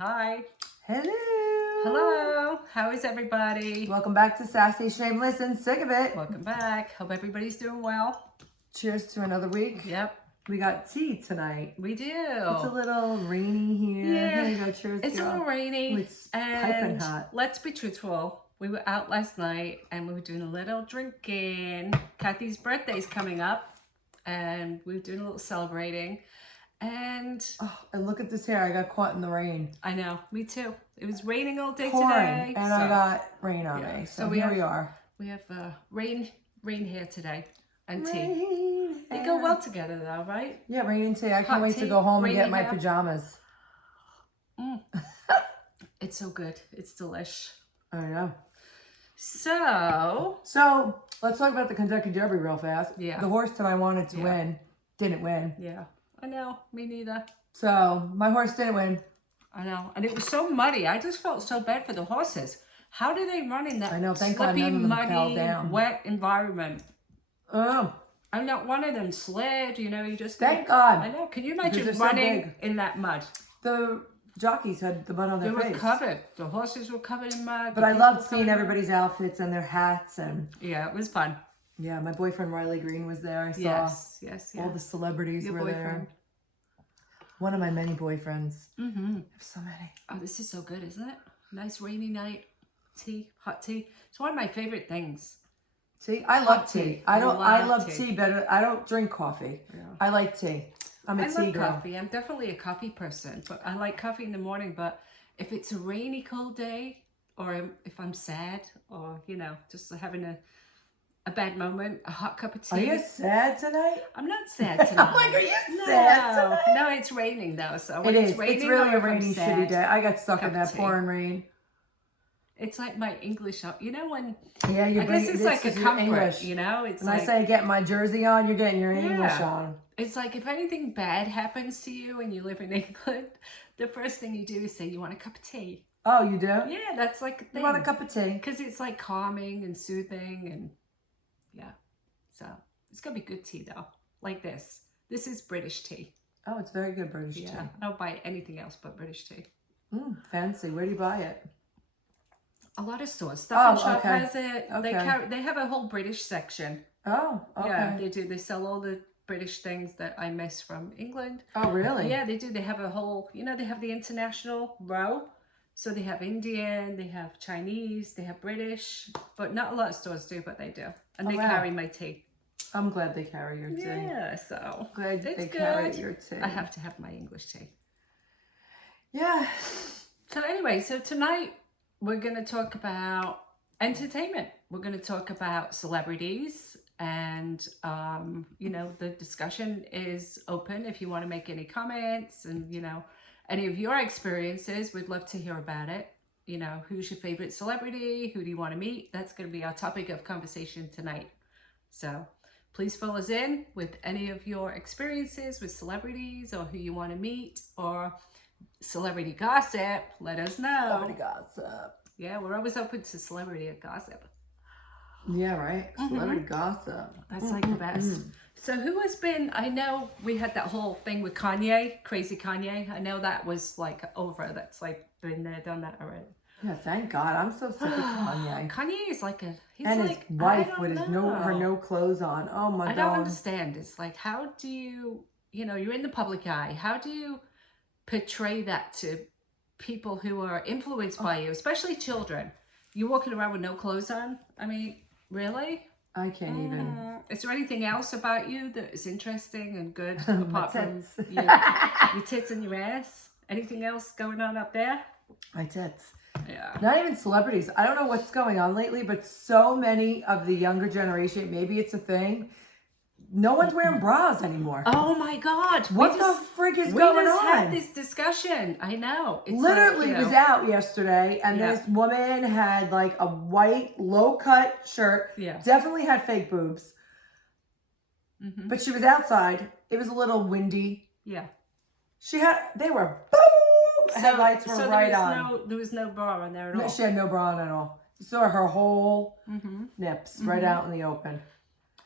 Hi. Hello. Hello. How is everybody? Welcome back to Sassy Shameless and Sick of It. Welcome back. Hope everybody's doing well. Cheers to another week. Yep. We got tea tonight. We do. It's a little rainy here. Yeah. Here you go. Cheers. It's a little rainy. It's piping hot. Let's be truthful. We were out last night and we were doing a little drinking. Kathy's birthday's coming up and we were doing a little celebrating. And look at this hair. I got caught in the rain. I know, me too. It was raining all day Pouring, today. and I got rain on me. So here we are. We have rain here today and tea. Rain They hair. go well together though, right? Yeah, rain and tea. I Hot can't wait tea, to go home and rainy get my hair. pajamas. It's so good. It's delish. I know. So let's talk about the Kentucky Derby real fast. Yeah. The horse that I wanted to Yeah. win didn't win. yeah, I know. Me neither. So my horse didn't win. I know. And it was so muddy. I just felt so bad for the horses. How do they run in that I know, thank God slippy, none of them muddy, fell down. wet environment? Oh, I'm not one of them slid, you just... thank God. I know. Can you Because imagine they're so running big. in that mud? The jockeys had the mud on They their were face. covered. The horses were covered in mud. But the I people loved were seeing covered in mud. everybody's outfits and their hats. And Yeah, it was fun. yeah, my boyfriend Riley Green was there. I saw Yes. all the celebrities Your were boyfriend. there. One of my many boyfriends. Mm-hmm. There's so many. Oh, this is so good, isn't it? Nice rainy night. Tea, hot tea. It's one of my favorite things. Tea? I love Hot tea. tea. I I love love tea. tea. Better. I don't drink coffee. Yeah. I like tea. I'm a I tea love girl. coffee. I'm definitely a coffee person, but I like coffee in the morning. But if it's a rainy, cold day, or if I'm sad, or just having a bad moment, a hot cup of tea. Are you sad tonight? I'm not sad tonight. I'm like, are you sad tonight? No, it's raining though. So when It it's is. raining, It's really or a if I'm rainy, sad, shitty day. I got stuck cup in of that tea. pouring rain. It's like my English. When Yeah, you I bring guess it's this like a is your comfort. English. It's When like I say get my jersey on, you're getting your English Yeah. on. It's like if anything bad happens to you and you live in England, the first thing you do is say, you want a cup of tea? Oh, you do? Yeah, that's like a thing. You want a cup of tea? Because it's like calming and soothing and yeah. So it's going to be good tea though. Like this. This is British tea. Oh, it's very good British Yeah. tea. I don't buy anything else but British tea. Fancy. Where do you buy it? A lot of stores. Stop and Shop okay. has it. Okay. They have a whole British section. Oh, okay. Yeah, they do. They sell all the British things that I miss from England. Oh, really? Yeah, they do. They have a whole, they have the international row. So they have Indian, they have Chinese, they have British, but not a lot of stores do, but they do. And they wow. carry my tea. I'm glad they carry your tea. Yeah, so Glad it's they good. carry your tea. I have to have my English tea. Yeah. So anyway, so tonight we're going to talk about entertainment. We're going to talk about celebrities and, the discussion is open if you want to make any comments and, any of your experiences. We'd love to hear about it. Who's your favorite celebrity? Who do you want to meet? That's going to be our topic of conversation tonight. So please fill us in with any of your experiences with celebrities or who you want to meet or celebrity gossip. Let us know. Celebrity gossip. Yeah, we're always open to celebrity gossip. Yeah, right? Celebrity gossip. That's like the best. So who has been, I know we had that whole thing with Kanye, crazy Kanye. I know that was like over. That's like been there, done that already. Yeah, thank God. I'm so sick of Kanye. Kanye is like he's And like, his wife I don't with know. her no clothes on. Oh my I God. don't understand. It's like, how do you, you're in the public eye. How do you portray that to people who are influenced by you, especially children? You walking around with no clothes on? I mean, really? I can't even. Is there anything else about you that is interesting and good My apart from tits. your tits and your ass? Anything else going on up there? My tits. Yeah. Not even celebrities. I don't know what's going on lately, but so many of the younger generation, maybe it's a thing, no one's wearing bras anymore. Oh my God. What the frick is we going just had on? this discussion. I know. It's Literally like, was out yesterday, and Yeah. this woman had like a white low-cut shirt. Yeah. Definitely had fake boobs. But she was outside. It was a little windy. Yeah. They were boom! Headlights were so right there on. was there was no bra on there at No, all. she had no bra on at all. You saw her whole nips right out in the open.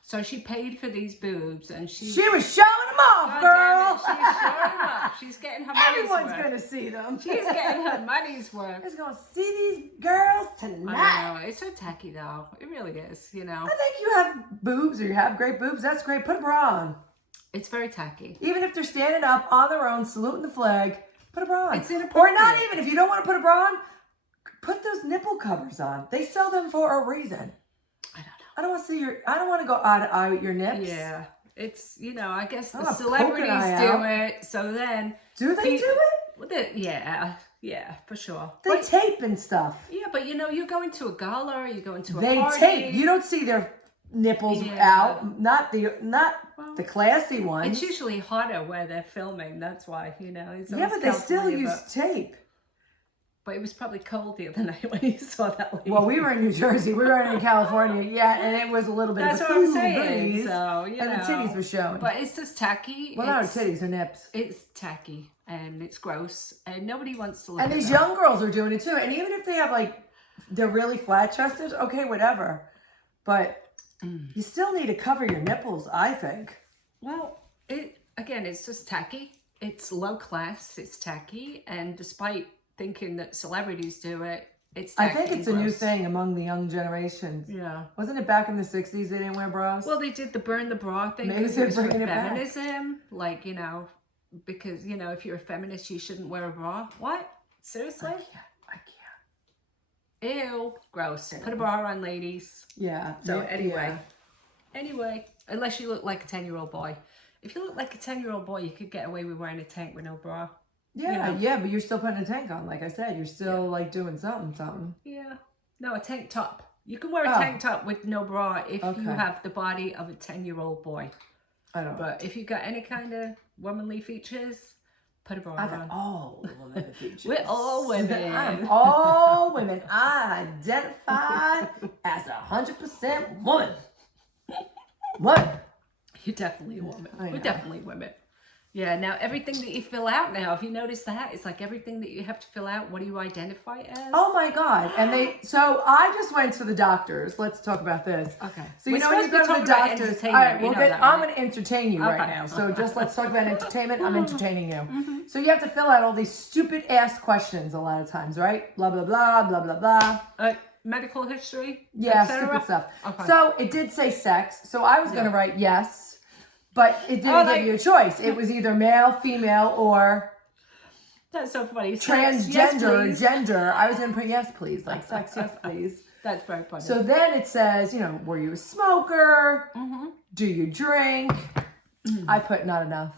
So she paid for these boobs, and She was showing them off, God girl. damn it, she's showing up. She's getting her money's Everyone's worth. gonna see them. She's getting her money's worth. She's gonna see these girls tonight. I know. It's so tacky, though. It really is, you know. I think you have boobs or you have great boobs. That's great. Put a bra on. It's very tacky. Even if they're standing up on their own, saluting the flag, put a bra on. It's inappropriate. Or not even. If you don't want to put a bra on, put those nipple covers on. They sell them for a reason. I don't know. I don't want to see your. I don't want to go eye to eye with your nips. Yeah. It's, you know, I guess I'm the not celebrities poking an eye do out. it. So then. Do they do it? Yeah, for sure. They tape and stuff. Yeah, but you know, you go into a gala, or you go into a They party. tape. You don't see their nipples Yeah. out. Not the classy ones. It's usually hotter where they're filming. That's why, you know. It's Yeah, always but they still California, use tape. But it was probably cold the other night when you saw that lady. Well, we were in New Jersey. We were in California. Yeah, and it was a little bit That's of a what I'm cool saying. breeze. So, you And know. the titties were showing. But it's just tacky. Well, not her It's- titties, her nips. It's tacky and it's gross and nobody wants to look And at these that. young girls are doing it too. And even if they have they're really flat chested, okay, whatever. But you still need to cover your nipples, I think. Well, it's just tacky. It's low class. It's tacky. And despite thinking that celebrities do it, it's I tacky think and it's a new gross. thing among the young generations. Yeah. Wasn't it back in the 60s they didn't wear bras? Well, they did the burn the bra thing Maybe because they're it was for bringing it back. feminism. Like, you know, because, you know, if you're a feminist, you shouldn't wear a bra. What? Seriously? I can't. Ew. Gross. Put a bra on, ladies. Yeah. So yeah, anyway. yeah. Anyway, unless you look like a 10-year-old boy. If you look like a 10-year-old boy, you could get away with wearing a tank with no bra. Yeah, You know? yeah, but you're still putting a tank on. Like I said, you're still doing something. Yeah. No, a tank top. You can wear a Oh. tank top with no bra if you Okay. have the body of a 10-year-old boy. I don't know. But if you got any kind of womanly features, put a bra I've on. got all the women features. We're all women. I'm all women. I identify as 100% woman. What? You're definitely a woman. I We're know. definitely women. Yeah, now everything that you fill out now, have you noticed that? It's like everything that you have to fill out, what do you identify as? Oh my God. And so I just went to the doctors. Let's talk about this. Okay. So you We're know when you supposed go to to be the talking about doctors. All entertainment. right, We know that, I'm right? going to entertain you right Okay. now. So just let's talk about entertainment. I'm entertaining you. So you have to fill out all these stupid ass questions a lot of times, right? Blah, blah, blah, blah, blah, blah. Medical history? Yeah, et cetera? stupid stuff. Okay. So it did say sex. So I was going to write yes, but it didn't give you a choice. It was either male, female, or That's so funny. Sex, transgender, yes, please. gender. I was going to put yes, please, like sex, yes, please. That's very funny. So then it says, were you a smoker? Mm-hmm. Do you drink? I put not enough.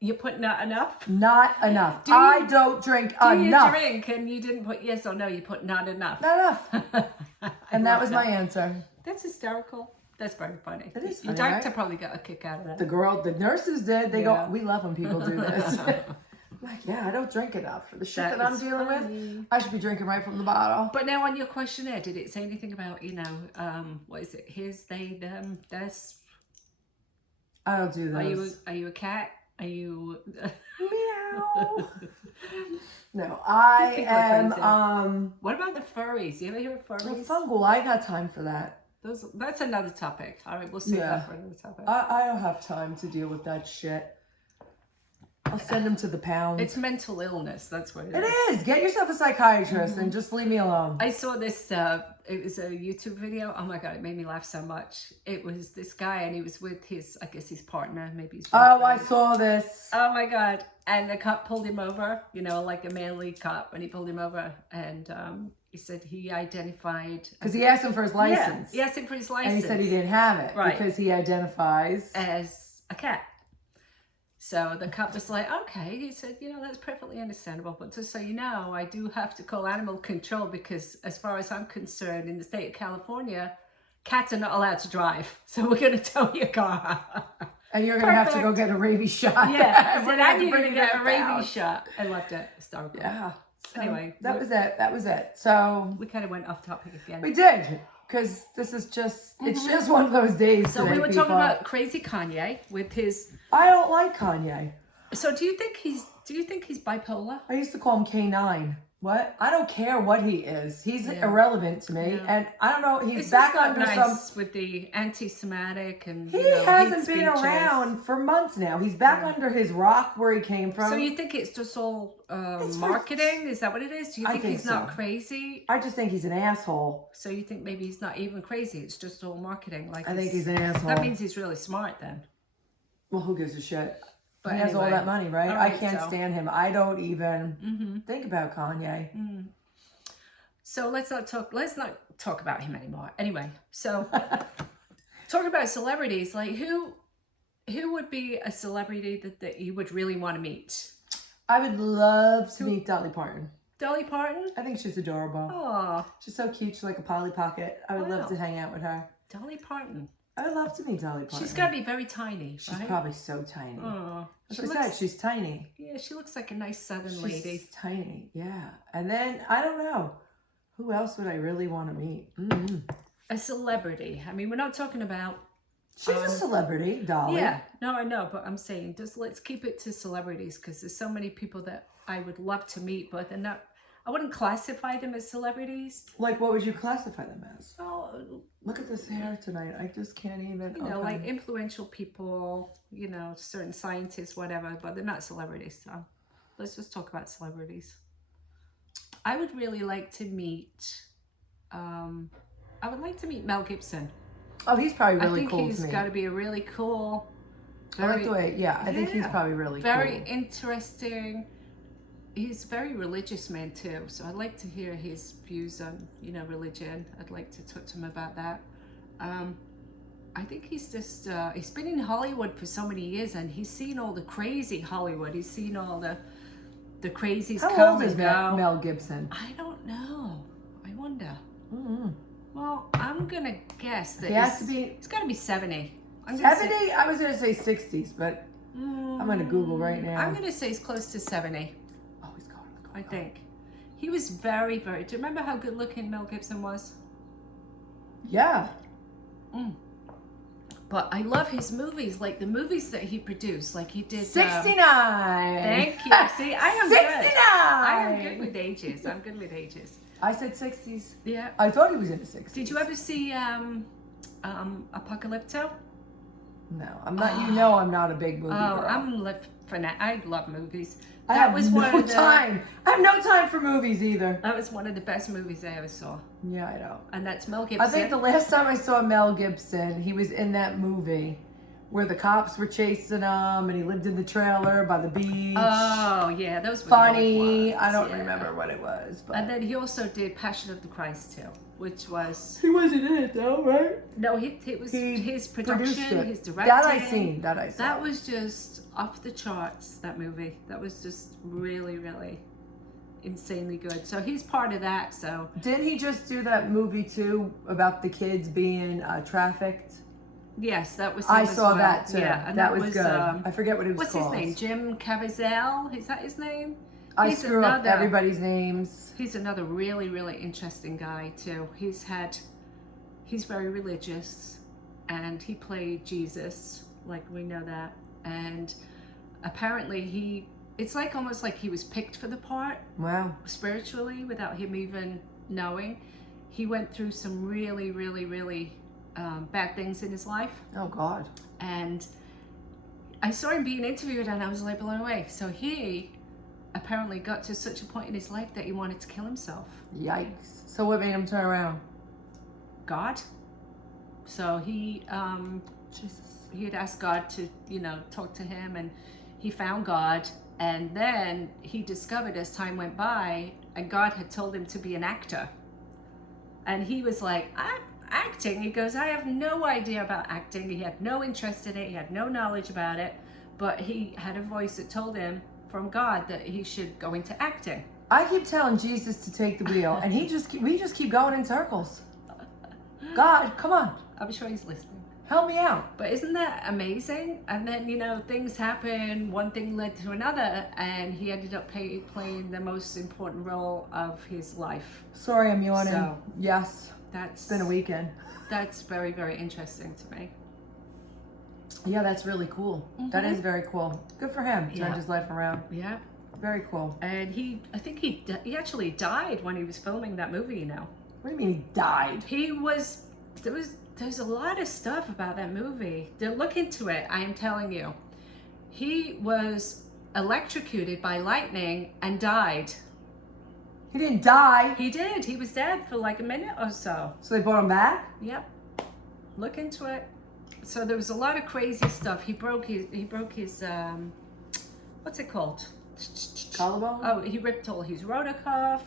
You put not enough? Not enough. you- I don't drink Do enough. you drink and you didn't put yes or no, you put not enough. Not enough. And that love was my answer. That's hysterical. That's very funny. It is Your funny, doctor right? probably got a kick out of that. The nurses did. They Yeah. go, we love when people do this. I'm like, yeah, I don't drink enough for the shit that I'm is dealing funny. with. I should be drinking right from the bottle. But now on your questionnaire, did it say anything about, what is it? His, they, them, this? I don't do those. Are you a cat? Are you Meow. No, I People are am crazy. What about the furries? You ever hear of furries? fungal. I got time for that. That's another topic. All right, we'll save Yeah. that for another topic. I don't have time to deal with that shit. I'll send them to the pound. It's mental illness. That's what it It is. is. Get yourself a psychiatrist and just leave me alone. I saw this, it was a YouTube video. Oh my God, it made me laugh so much. It was this guy and he was with his partner, maybe his Oh, I girlfriend. saw this. Oh my God. And the cop pulled him over, like a manly cop, and he pulled him over and he said he identified. Because he asked him for his license. Yeah, he asked him for his license. And he said he didn't have it Right. because he identifies. As a cat. So the cop was like, okay. He said, that's perfectly understandable. But just so you know, I do have to call animal control because as far as I'm concerned, in the state of California, cats are not allowed to drive. So we're going to tow your car. And you're going to have to go Perfect. get a rabies shot. Yeah. I We're said, gonna have and to you're bring going to you get to a the rabies pound. shot. I loved it. Historical. Yeah. So Anyway, that was it. That was it. So we kind of went off topic again. we did. Because this is just, it's just one of those days. So today, we were people. talking about crazy Kanye with his. I don't like Kanye. So do you think he's bipolar? I used to call him K9. What? I don't care what he is. He's Yeah. irrelevant to me. Yeah. And I don't know, he's It's back just not under nice some... with the anti-Semitic and He hate hasn't been speeches. around for months now. He's back Yeah. under his rock where he came from. So you think it's just all It's for- marketing? Is that what it is? Do you I think think he's not so. crazy? I just think he's an asshole. So you think maybe he's not even crazy? It's just all marketing. Like I think he's an asshole. That means he's really smart then. Well, who gives a shit? But he has all anyway, that money, right? all I right, can't so- stand him. I don't even think about Kanye. So let's not talk about him anymore. Anyway, so talk about celebrities. Like who would be a celebrity that you would really want to meet? I would love to meet Dolly Parton. Dolly Parton? I think she's adorable. Oh, She's so cute. She's like a Polly Pocket. I would Wow. love to hang out with her. Dolly Parton. I would love to meet Dolly Parton. She's got to be very tiny, She's right? probably so tiny. Oh, As she I said, looks, she's tiny. yeah, she looks like a nice Southern lady. She's tiny, yeah. And then, I don't know. Who else would I really want to meet? A celebrity. I mean, we're not talking about. She's a celebrity, Dolly. Yeah, no, I know, but I'm saying just let's keep it to celebrities because there's so many people that I would love to meet, but they're not. I wouldn't classify them as celebrities. Like, what would you classify them as? Oh, Look at this hair tonight. I just can't even. you know, like influential people, you know, certain scientists, whatever, but they're not celebrities. So let's just talk about celebrities. I would really like to meet. I would like to meet Mel Gibson. Oh, he's probably really I think cool he's to me. got to be a really cool. I like the way, I think he's Yeah. probably really Very cool. interesting. He's a very religious man too, so I'd like to hear his views on, you know, religion. I'd like to talk to him about that. I think he's just he's been in Hollywood for so many years, and he's seen all the crazy Hollywood. He's seen all the crazies How come old is and go. Mel Gibson? I don't know. I wonder. Mm-hmm. Well, I'm gonna guess that He has to be he's got to be 70. I'm gonna say- 70? I was going to say 60s, but I'm going to Google right now. I'm gonna say he's close to 70. Oh, he's going. I think. He was very, very... Do you remember how good looking Mel Gibson was? Yeah. But I love his movies, like the movies that he produced. Like he did... 69. Thank you. See, I am 69. good. I am good with ages. I'm good with ages. I said 60s. Yeah. I thought he was in the 60s. Did you ever see Apocalypto? No, I'm not. You know, I'm not a big movie girl. I'm fanatic. I love movies. I That have was no one of the... time. I have no time for movies either. That was one of the best movies I ever saw. Yeah, I know. And that's Mel Gibson. I think the last time I saw Mel Gibson, he was in that movie where the cops were chasing him and he lived in the trailer by the beach. Oh, yeah. Those were the old Funny. ones, I don't yeah. remember what it was. But And then he also did Passion of the Christ too, which was... he wasn't in it though, right? No, it was He his produced production, it. his directing. That I seen. That was just off the charts, that movie. That was just really, really insanely good. So he's part of that, so... Didn't he just do that movie too about the kids being trafficked? Yes, that was him I as saw well. that too. Yeah, and that was good. I forget what it was what's called. his name? Jim Caviezel? Is that his name? I He's screw up another- everybody's names. He's another really, really interesting guy too. He's very religious, and he played Jesus, like we know that. And apparently it's like almost like he was picked for the part Wow. spiritually without him even knowing. He went through some really, really, really bad things in his life. Oh God. And I saw him being interviewed and I was like blown away. So he apparently got to such a point in his life that he wanted to kill himself. Yikes. So what made him turn around? God. So he Jesus. he had asked God to, you know, talk to him, and he found God, and then he discovered as time went by, and God had told him to be an actor. And he was like, acting? He goes, I have no idea about acting. He had no interest in it. He had no knowledge about it, but he had a voice that told him from God that he should go into acting. I keep telling Jesus to take the wheel, and we just keep going in circles. God, come on, I'm sure he's listening. help me out. But isn't that amazing? And then, you know, things happen, one thing led to another, and he ended up playing the most important role of his life. Sorry, I'm yawning. So, yes, That's it's been a weekend. That's very, very interesting to me. Yeah, that's really cool. That is very cool. Good for him. Turned Yeah. his life around. Yeah. Very cool. And I think he actually died when he was filming that movie, you know. What do you mean he died? There's a lot of stuff about that movie. Look into it, I am telling you. He was electrocuted by lightning and died. He didn't die. He did. He was dead for like a minute or so. So they brought him back? Yep. Look into it. So there was a lot of crazy stuff. He broke his what's it called? Collarbone? Oh, he ripped all his rotor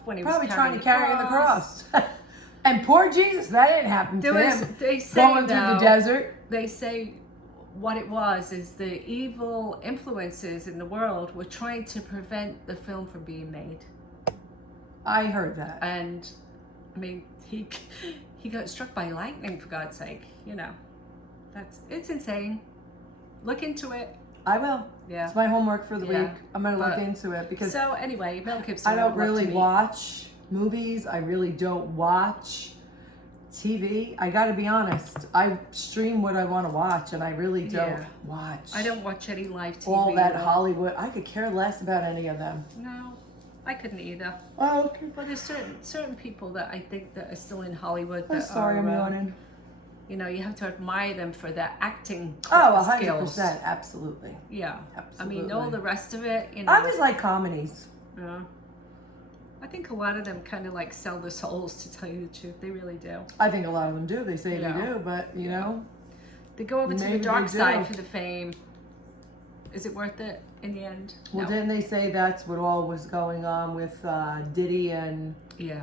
when he Probably was trying to carry the cross. And poor Jesus, that didn't happen to him. They say, going through the desert. They say what it was is the evil influences in the world were trying to prevent the film from being made. I heard that. And I mean, he got struck by lightning, for God's sake. You know, it's insane. Look into it. I will. Yeah. It's my homework for the Yeah. week. I'm going to look into it because So anyway, Mel Gibson. I don't would love really to meet. watch movies. I really don't watch TV. I got to be honest. I stream what I want to watch, and I really don't Yeah. watch. I don't watch any live TV. all that at all. Hollywood. I could care less about any of them. No, I couldn't either. Oh, okay. But there's certain people that I think that are still in Hollywood. I'm That sorry, are, I'm yawning. You know, you have to admire them for their acting Oh, skills. 100%. Absolutely. Yeah. Absolutely. I mean, all the rest of it, you know. I always like comedies. Yeah. I think a lot of them kind of like sell their souls, to tell you the truth. They really do. I think a lot of them do. They say Yeah. they do, but you know. They go over to Maybe the dark they side do. for the fame. Is it worth it in the end? Well, No. didn't they say that's what all was going on with Diddy and Yeah.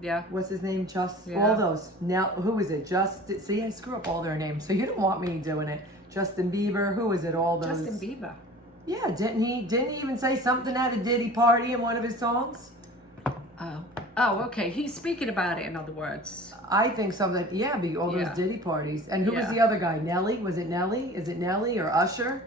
Yeah. what's his name? Just Yeah. all those. Now, who is it? See, I screw up all their names, so you don't want me doing it. Justin Bieber. Who is it? All those. Justin Bieber. Yeah, didn't he even say something at a Diddy party in one of his songs? Oh, okay. He's speaking about it, in other words. I think something. Yeah, all those Yeah. Diddy parties. And who was Yeah. the other guy? Nelly? Was it Nelly? Is it Nelly or Usher?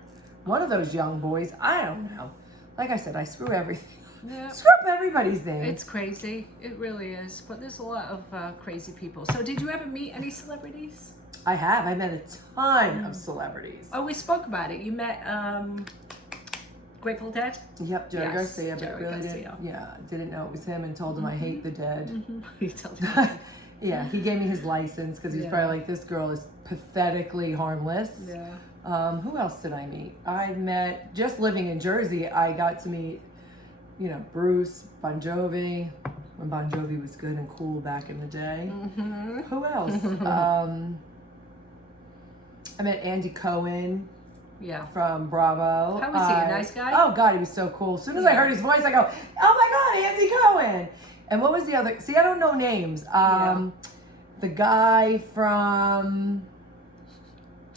One of those young boys. I don't know. Like I said, I screw everything. Yeah. Screw up everybody's name. It's crazy. It really is. But there's a lot of crazy people. So did you ever meet any celebrities? I have. I met a ton of celebrities. Oh, we spoke about it. You met Grateful Dead? Yep, Jerry Yes, Garcia, but Jerry really Garcia. didn't know it was him and told him I hate the dead. You told me. Yeah, he gave me his license because he was Yeah. probably like, this girl is pathetically harmless. Yeah. Who else did I meet? I met, just living in Jersey, I got to meet, you know, Bruce, Bon Jovi, when Bon Jovi was good and cool back in the day. Mm-hmm. Who else? I met Andy Cohen Yeah. from Bravo. How was he? A nice guy? Oh God, he was so cool. As soon as I heard his voice, I go, "Oh my God, Andy Cohen!" And what was the other? See, I don't know names. The guy from.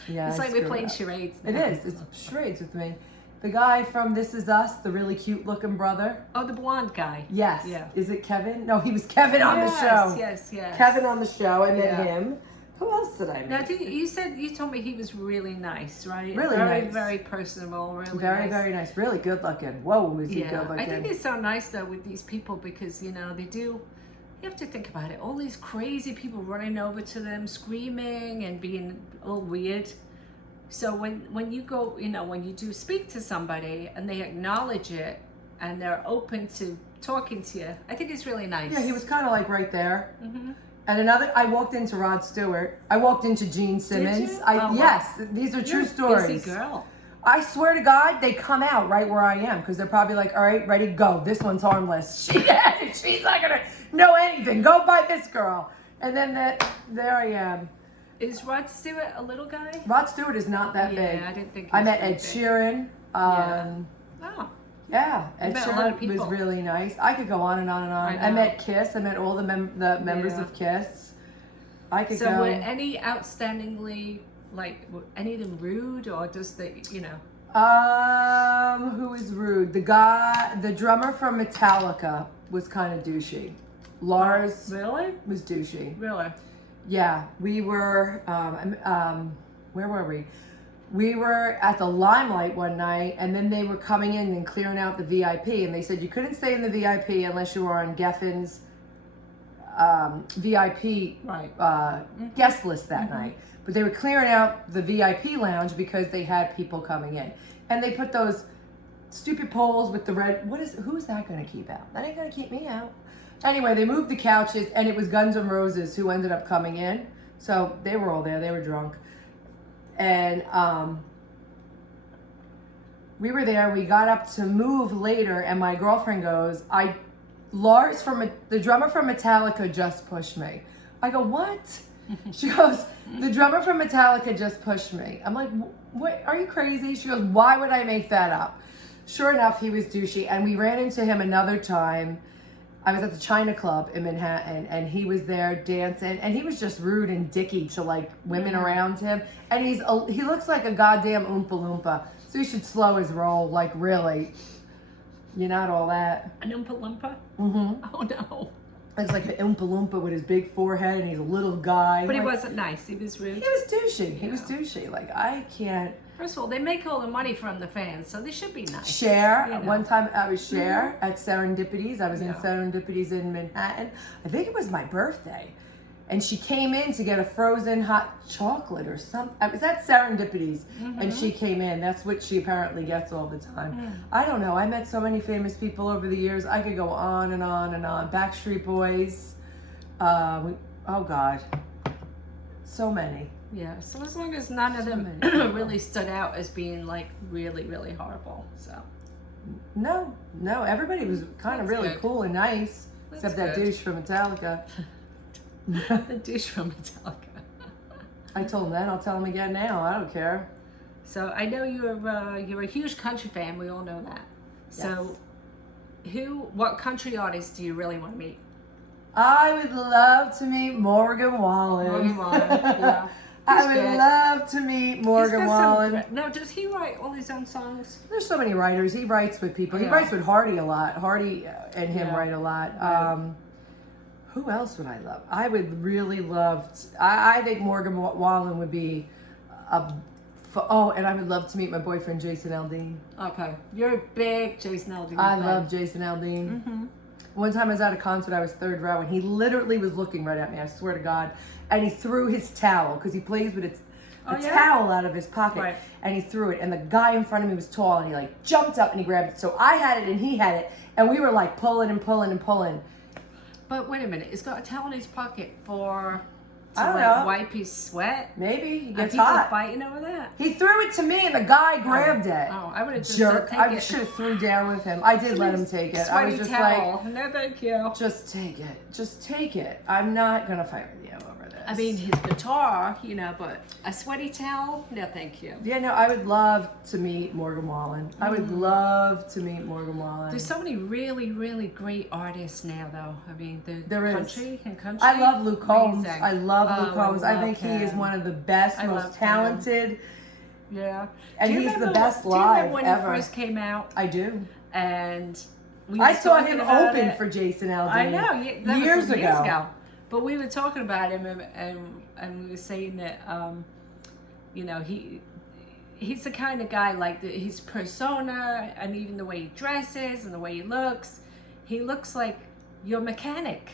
Yeah, It's I like we're screwed playing up. charades. It now. is. It's charades with me. The guy from This Is Us, the really cute looking brother. Oh, the blonde guy. Yes. Yeah. Is it Kevin? No, he was Kevin on the show. Yes. Kevin on the show. I met Yeah. him. Who else did I meet? Now, you told me he was really nice, right? Really very, nice. Very personable. Really Very, nice. very nice. Really good looking. Whoa, was he good Yeah, looking? I think it's so nice though with these people because you know they do. You have to think about it. All these crazy people running over to them, screaming and being all weird. So when you go, you know, when you do speak to somebody and they acknowledge it and they're open to talking to you, I think it's really nice. Yeah, he was kind of like right there. Mm-hmm. And I walked into Rod Stewart. I walked into Gene Simmons. you? Oh, wow. Yes, these are true You're a stories. busy girl. I swear to God, they come out right where I am because they're probably like, all right, ready, go. This one's harmless. She's not going to know anything. Go by this girl. And then there I am. Is Rod Stewart a little guy? Rod Stewart is not that big. Yeah, I didn't think. He I was met very Ed big. Sheeran. Oh, Yeah, Ed met a lot of Sheeran was people. really nice. I could go on and on and on. I I know. met Kiss. I met all the members Yeah. of Kiss. I could so go. were any outstandingly were any of them rude or just they, you know? Who is rude? The drummer from Metallica was kind of douchey. Lars Really? was douchey. Really? Yeah, we were, where were we? We were at the Limelight one night, and then they were coming in and clearing out the VIP, and they said you couldn't stay in the VIP unless you were on Geffen's VIP Right. guest list that night. But they were clearing out the VIP lounge because they had people coming in. And they put those stupid poles with the red. Who's that going to keep out? That ain't going to keep me out. Anyway, they moved the couches, and it was Guns N' Roses who ended up coming in. So they were all there. They were drunk. And we were there. We got up to move later, and my girlfriend goes, Lars, the drummer from Metallica, just pushed me. I go, what? She goes, the drummer from Metallica just pushed me. I'm like, what? Are you crazy? She goes, why would I make that up? Sure enough, he was douchey. And we ran into him another time. I was at the China Club in Manhattan, and he was there dancing, and he was just rude and dicky to like women around him. And he looks like a goddamn Oompa Loompa. So he should slow his roll, like really. You're not all that. An Oompa Loompa? Mm-hmm. Oh no. It's like an Oompa Loompa with his big forehead, and he's a little guy. But he like, wasn't nice. He was rude. He was douchey. He was douchey. Like, I can't. First of all, they make all the money from the fans, so they should be nice. Cher. You know. One time I was Cher at Serendipities. I was in Yeah. Serendipities in Manhattan. I think it was my birthday. And she came in to get a frozen hot chocolate or something. I was at Serendipities, and she came in. That's what she apparently gets all the time. I don't know. I met so many famous people over the years. I could go on and on and on. Backstreet Boys. Oh, God. So many. Yeah, so as long as none of them really stood out as being like really, really horrible. So No. Everybody was kind of That's really good. cool and nice. That's Except that good. douche from Metallica. the douche from Metallica. I told him that. I'll tell him again now. I don't care. So I know you're a huge country fan. We all know that. So what country artists do you really want to meet? I would love to meet Morgan Wallen. Morgan Wallen, yeah. I He's would good. love to meet He's Morgan got Wallen. No, does he write all his own songs? There's so many writers. He writes with people. He Yeah. writes with Hardy a lot. Hardy and him Yeah. write a lot. Right. Who else would I love? I would really love. I think Morgan Wallen would be and I would love to meet my boyfriend Jason Aldean. Okay, you're a big Jason Aldean I fan. love Jason Aldean. One time I was at a concert, I was third row, and he literally was looking right at me, I swear to God, and he threw his towel, because he plays with a towel out of his pocket, Right. and he threw it, and the guy in front of me was tall, and he like jumped up and he grabbed it, so I had it and he had it, and we were like pulling and pulling and pulling. But wait a minute, he's got a towel in his pocket to I don't like know. wipe his sweat. Maybe he Are gets people hot. fighting over that? He threw it to me, and the guy grabbed it. Oh, I would have just Jerk! said, I take it. should have threw down with him. I did let him take it. I was Sweaty just towel. No, thank you. like, just take it. Just take it. I'm not gonna fight with you over this. I mean, his guitar, but a sweaty towel? No, thank you. Yeah, no, I would love to meet Morgan Wallen. I would love to meet Morgan Wallen. There's so many really, really great artists now, though. I mean, There is. country. I love Luke Combs. Amazing. I love Luke Oh, Combs. I love think he is him. one of the best, I love most him. talented. Yeah. And Do you he's the remember best Do you remember live when ever. he first came out? I do. And we I were saw talking him about open it. for Jason Aldean. I know. That years was years ago. ago. But we were talking about him, and we were saying that, he's the kind of guy, like his persona, and even the way he dresses and the way he looks like your mechanic.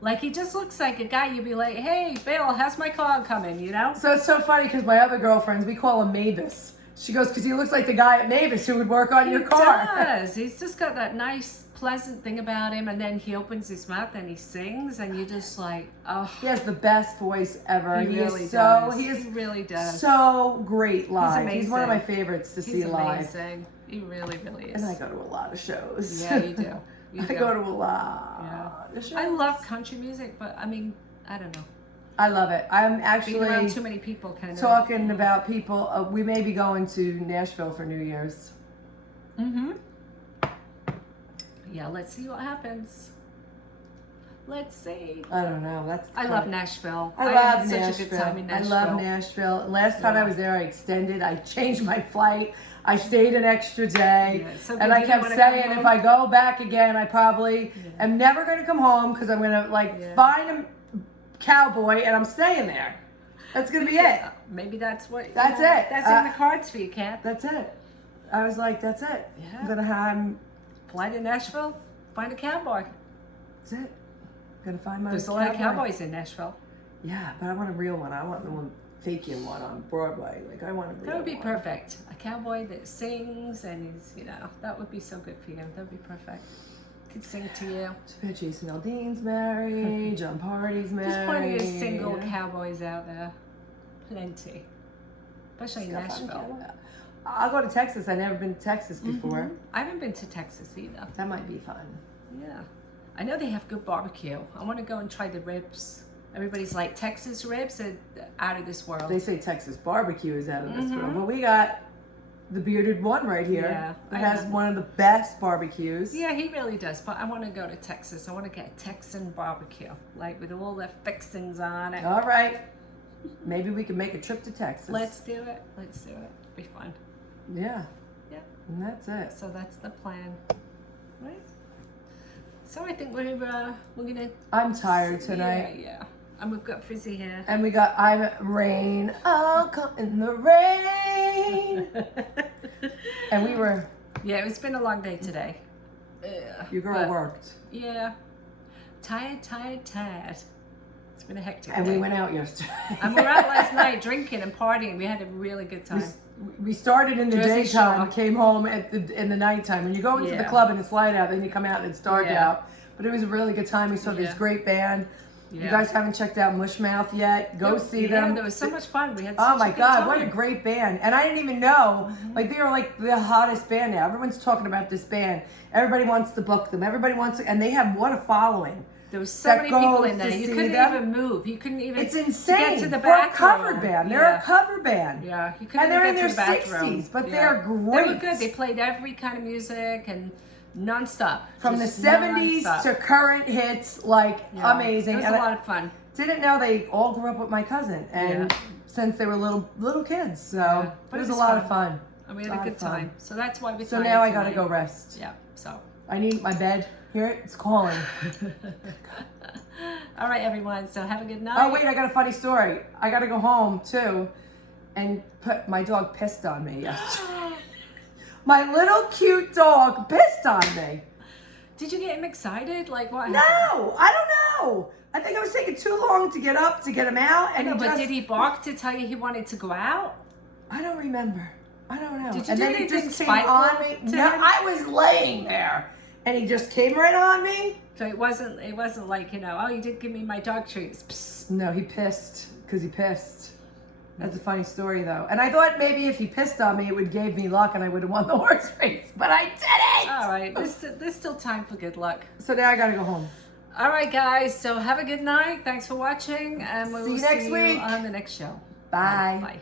Like, he just looks like a guy you'd be like, hey, Bill, how's my car coming, So it's so funny because my other girlfriends, we call him Mavis. She goes, because he looks like the guy at Mavis who would work on your car. He does. He's just got that nice, pleasant thing about him, and then he opens his mouth and he sings, and you're just like, oh. He has the best voice ever. He really is does. He is He really does. so great live. He's one of my amazing. favorites to He's see live. amazing. He really, really is. And I go to a lot of shows. Yeah, you do. You do. I go to a lot of shows. I love country music, but I mean, I don't know. I love it. I'm Being around actually too many people kind of talking about people. We may be going to Nashville for New Year's. Mm-hmm. Yeah, let's see what happens. Let's see. I don't know. I love Nashville. I love had Nashville. such a good time in Nashville. I love Nashville. Last time Yeah. I was there, I extended. I changed my flight. I stayed an extra day. Yeah, it's so And good I you kept didn't wanna saying, come if home. I go back again, I probably am never going to come home because I'm going to find a cowboy and I'm staying there. That's going to be it. Maybe that's what. That's it. That's in the cards for you, Kat. That's it. I was like, that's it. Yeah. I'm going to have, Fly to Nashville, find a cowboy. that's it. Going to find my There's a lot of cowboys in Nashville. Yeah, but I want a real one. I want the one faking one on Broadway. Like, I want a real That would be one. perfect. A cowboy that sings and he's, you know, that would be so good for you. That would be perfect. Could sing to you. Too bad Jason Aldean's married, John Party's married. There's plenty of single cowboys out there. Plenty. Especially in Stuff on Nashville. camera. I'll go to Texas. I've never been to Texas before. I haven't been to Texas either. That might be fun. Yeah. I know they have good barbecue. I want to go and try the ribs. Everybody's like, Texas ribs are out of this world. They say Texas barbecue is out of this world, but we got the bearded one right here. Yeah, It I has know. one of the best barbecues. Yeah, he really does. But I want to go to Texas. I want to get a Texan barbecue, like with all the fixings on it. All right. Maybe we can make a trip to Texas. Let's do it. Let's do it. It'll be fun. Yeah. Yeah. And that's it. So that's the plan, right? So I think we're gonna. I'm tired tonight. Yeah. And we've got Frizzy here. And we got I'm rain. I'll come in the rain. And we were. Yeah, it's been a long day today. Yeah. Your girl worked. Yeah. Tired. It's been a hectic And day. we went out yesterday. And we were out last night drinking and partying. We had a really good time. We started in the Jersey daytime, Shore. came home in the nighttime. When you go into the Yeah. club and it's light out, then you come out and it's dark Yeah. out. But it was a really good time. We saw this Yeah. great band. Yeah. You guys haven't checked out Mushmouth yet. Go see them. There was so much fun. We had Oh such my a good God, time. what a great band. And I didn't even know, like they were like the hottest band now. Everyone's talking about this band. Everybody wants to book them. Everybody wants to, and they have what a following. There was so that many people goes in there. to You see couldn't them. even move. You couldn't even It's insane. get to the For a bathroom. cover band. They're Yeah. a cover band. Yeah, you couldn't And they're even in get to their the bathroom. 60s, but Yeah. they're They were great. good. They played every kind of music and nonstop. From the Just 70s nonstop. to current hits, like Yeah. amazing. It was And a I lot of fun. didn't know they all grew up with my cousin, and Yeah. since they were little kids, so Yeah. But it was it a was lot fun. of fun. And we had Lot a of good fun. time. So that's why we. So now I gotta go rest. Yeah. So. I need my bed. Here it's calling. All right, everyone. So have a good night. Oh wait, I got a funny story. I gotta go home too, and my dog pissed on me yesterday. My little cute dog pissed on me. Did you get him excited? Like what? No, happened? I don't know. I think I was taking too long to get up to get him out, and No, he but just, did he bark to tell you he wanted to go out? I don't remember. I don't know. Did you and do then he anything just came on me. spiteful to No, him? I was laying there, and he just came right on me. So it wasn't like, you know, oh, you did give me my dog treats. Psst. No, he pissed because he pissed. That's a funny story though. And I thought maybe if he pissed on me, it would give me luck and I would have won the horse race, but I didn't. All right, there's still time for good luck. So now I gotta go home. All right, guys. So have a good night. Thanks for watching, and we See will you next see week. you on the next show. Bye. Bye.